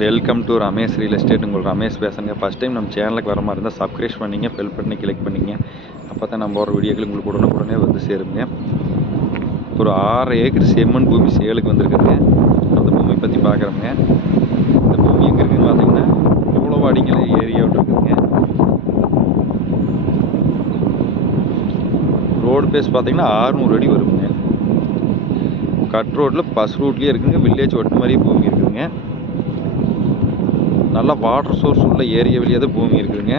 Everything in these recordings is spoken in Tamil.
Welcome to Ramesh real estate உங்கள் ரமேஷ் பேசுங்க ஃபஸ்ட் டைம் நம்ம சேனலுக்கு வர மாதிரி இருந்தால் சப்ஸ்கிரைப் பண்ணிங்க பெல் பண்ணி கிளிக் பண்ணிங்க. அப்போ தான் நம்ம ஒரு வீடியோக்கள் உங்களுக்கு உடனுக்குடனே வந்து சேருங்க. ஒரு ஆறு ஏக்கர் செம்மண் பூமி சேலுக்கு வந்திருக்குதுங்க. அந்த பூமி பற்றி பார்க்குறோங்க இந்த பூமி எங்கே இருக்குதுன்னு பார்த்தீங்கன்னா மூலவாடிங்கிற ஏரியாவில் இருக்குதுங்க. ரோடு பேஸ் பார்த்தீங்கன்னா ஆறுநூறு அடி வருங்க. கட் ரோட்டில் பஸ் ரூட்லேயே இருக்குங்க. வில்லேஜ் ஒட்டு மாதிரியே பூமி இருக்குதுங்க. நல்ல வாட்டர் சோர்ஸ் உள்ள ஏரிய வெளியே தான் பூமி இருக்குதுங்க.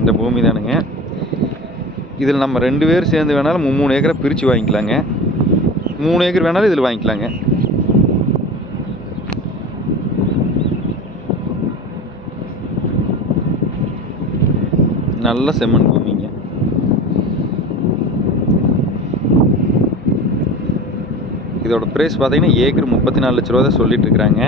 இந்த பூமி தானுங்க. இதில் நம்ம ரெண்டு பேர் சேர்ந்து வேணாலும் மூணு மூணு ஏக்கரை பிரித்து வாங்கிக்கலாங்க. மூணு ஏக்கர் வேணாலும் இதில் வாங்கிக்கலாங்க. நல்ல செம்மண் பூமி. இதோட ப்ரைஸ் பார்த்தீங்கன்னா ஏக்கர் முப்பத்தி நாலு லட்ச ரூபா தான் சொல்லிட்டு இருக்கிறாங்க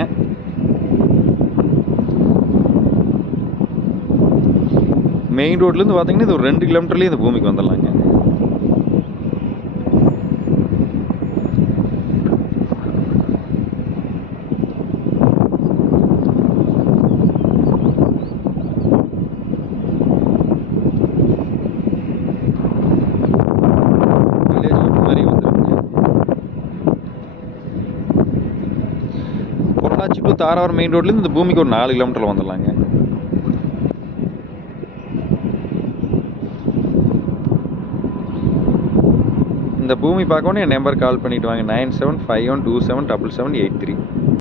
மெயின் ரோட்லேருந்து பார்த்தீங்கன்னா இது ஒரு ரெண்டு கிலோமீட்டர்லேயே இந்த பூமிக்கு வந்துடலாங்க வில்லேஜ் ரோட் மாதிரி வந்துருக்குங்க பொள்ளாச்சி டு தாராவரம் மெயின் ரோட்லேருந்து இந்த பூமிக்கு ஒரு நாலு கிலோமீட்டரில் வந்துடலாங்க. இந்த பூமி பார்க்கணும் என் நம்பர் கால் பண்ணிவிட்டு வாங்க. Nine seven five one two seven double seven eight three.